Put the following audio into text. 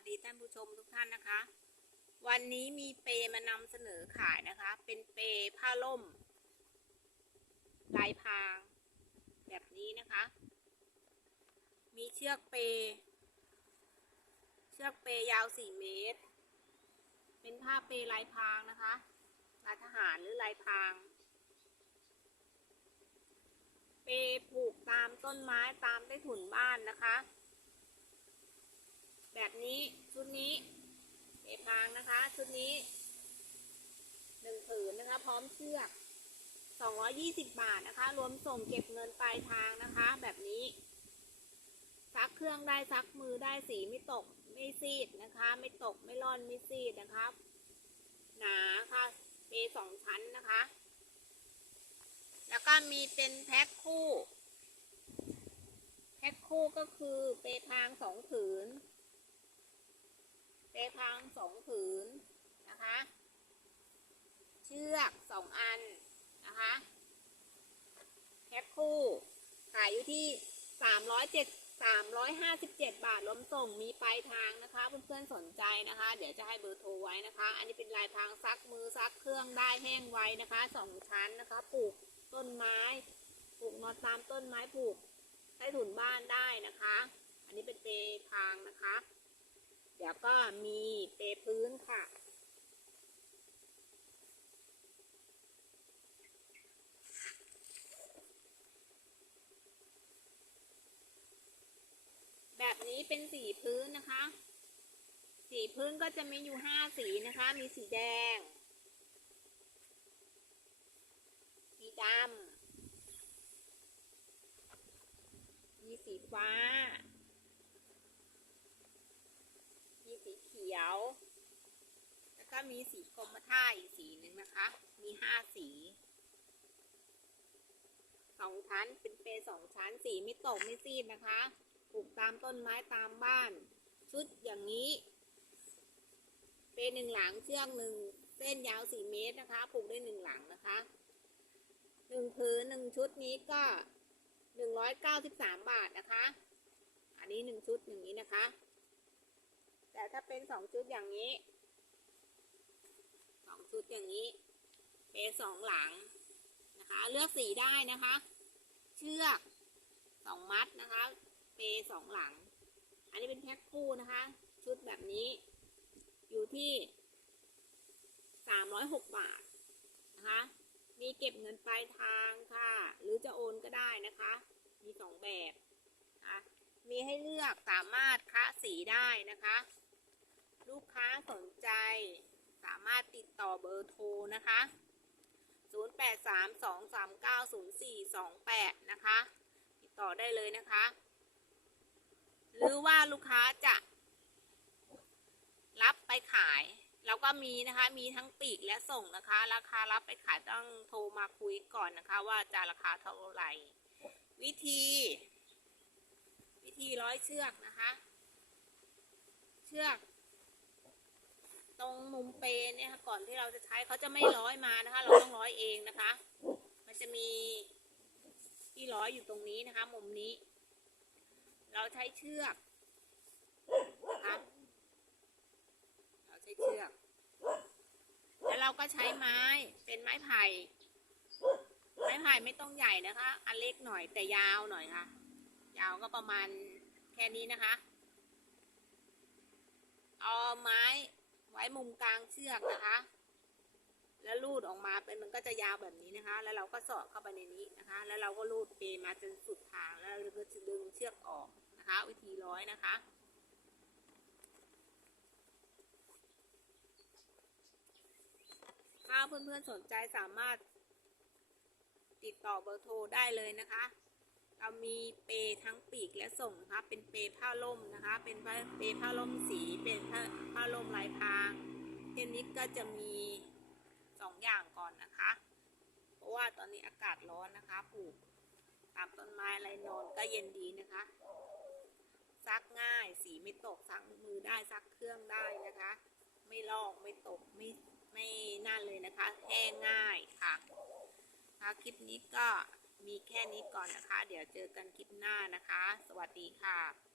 วัสดีท่านผู้ชมทุกท่านนะคะ วันนี้มีเปมานำเสนอขายนะคะ เป็นเปผ้าล่ม ลายพราง แบบนี้นะคะ มีเชือกเป เชือกเปยาว4เมตร เป็นผ้าเปลายพรางนะคะลายทหารหรือลายพราง เปผูกตามต้นไม้ตามใต้ถุนบ้านนะคะ แบบนี้ชุดนี้เปรพางนะคะ ชุดนี้หนึ่งผืนนะคะ พร้อมเชือก220บาทนะคะ รวมส่งเก็บเงินปลายทางนะคะ แบบนี้ ซักเครื่องได้ซักมือได้สีไม่ตกไม่ซีดนะคะ ไม่ตกไม่ร่อนไม่ซีดนะคะหนาค่ะเปสองชั้นนะคะ แล้วก็มีเป็นแพ็คคู่ แพ็คคู่ก็คือเปพางสองผืน พรางสองผืนนะคะ เชือกสองอันนะคะแพ็คคู่ขายอยู่ที่สามร้อยเจ็ดสามร้อยห้าสิบเจ็ดบาทรวมส่งมีปลายทางนะคะ เพื่อนๆสนใจนะคะ เดี๋ยวจะให้เบอร์โทรไว้นะคะ อันนี้เป็นลายพรางซักมือซักเครื่องได้แห้งไว้นะคะสองชั้นนะคะปลูกต้นไม้ปลูกนอนตามต้นไม้ปลูกใต้ถุนบ้านได้นะคะ อันนี้เป็นเปพางนะคะ เดี๋ยวก็มีเปรพื้นค่ะ แบบนี้เป็นสีพื้นนะคะ สีพื้นก็จะมีอยู่ห้าสีนะคะ มีสีแดง สีดำ มีสีฟ้า มีสีเขียว แล้ว ก็มีสีกรมท่าอีกสีหนึ่งนะคะ มีห้าสีสองชั้นเป็นเปรย์สองชั้นสีไม่ตกไม่ซีดนะคะปลูกตามต้นไม้ตามบ้าน ชุดอย่างนี้ เป็นหนึ่งหลังเชือกหนึ่งเส้นยาวสี่เมตรนะคะปลูกได้หนึ่งหลังนะคะหนึ่งผืนหนึ่งชุดนี้ก็หนึ่งร้อยเก้าสิบสามบาทนะคะ อันนี้หนึ่งชุดอย่างนี้นะคะ แต่ถ้าเป็นสองชุดอย่างนี้ ชุดอย่างนี้เป็นสองหลังนะคะ เลือกสีได้นะคะ เชือกสองมัดนะคะ เปสองหลัง อันนี้เป็นแพ็คคู่นะคะ ชุดแบบนี้ อยู่ที่สามร้อยหกบาทนะคะ มีเก็บเงินปลายทางค่ะ หรือจะโอนก็ได้นะคะ มีสองแบบนะะมีให้เลือกสามารถคะสีได้นะคะ ลูกค้าสนใจ สามารถติดต่อเบอร์โทรนะคะ 0832390428 นะคะ ติดต่อได้เลยนะคะ หรือว่าลูกค้าจะ รับไปขายเราก็มีนะคะ มีทั้งปีกและส่งนะคะ ราคารับไปขายต้องโทรมาคุยก่อนนะคะ ว่าจะราคาเท่าไหร่ วิธี วิธีร้อยเชือกนะคะ เชือก ตรงมุมเปรเนี่ยค่ะก่อนที่เราจะใช้เขาจะไม่ร้อยมานะคะ เราต้องร้อยเองนะคะ มันจะมีที่ร้อยอยู่ตรงนี้นะคะ มุมนี้ เราใช้เชือกนะคะเราใช้เชือก แล้วเราก็ใช้ไม้เป็นไม้ไผ่ไม้ไผ่ไม่ต้องใหญ่นะคะ อันเล็กหน่อยแต่ยาวหน่อยค่ะ ยาวก็ประมาณแค่นี้นะคะ เอาไม้ ว้มุมกลางเชือกนะคะ แล้วลูดออกมาเป็นมันก็จะยาวแบบนี้นะคะ แล้วเราก็สอดเข้าไปในนี้นะคะ แล้วเราก็ลูดเปมาจนสุดทางแล้วเราก็จะดึงเชือกออกนะคะ วิธีร้อยนะคะถ้าเพื่อนๆสนใจสามารถติดต่อเบอร์โทรได้เลยนะคะ เรามีเปทั้งปีกและส่งนะคะ เป็นเปผ้าล่มนะคะ เป็นเปผ้าล่มสี เป็นผ้า ผ้าล่มลายพรางเทนนิสก็จะมีสองอย่างก่อนนะคะ เพราะว่าตอนนี้อากาศร้อนนะคะปลูกตามต้นไม้อะไรนอนก็เย็นดีนะคะซักง่ายสีไม่ตกซักมือได้ซักเครื่องได้นะคะ ไม่ลอกไม่ตกไม่ไม่นั่นเลยนะคะแห้งง่ายค่ะค่ะคลิปนี้ก็มีแค่นี้ก่อนนะคะ เดี๋ยวเจอกันคลิปหน้านะคะ สวัสดีค่ะ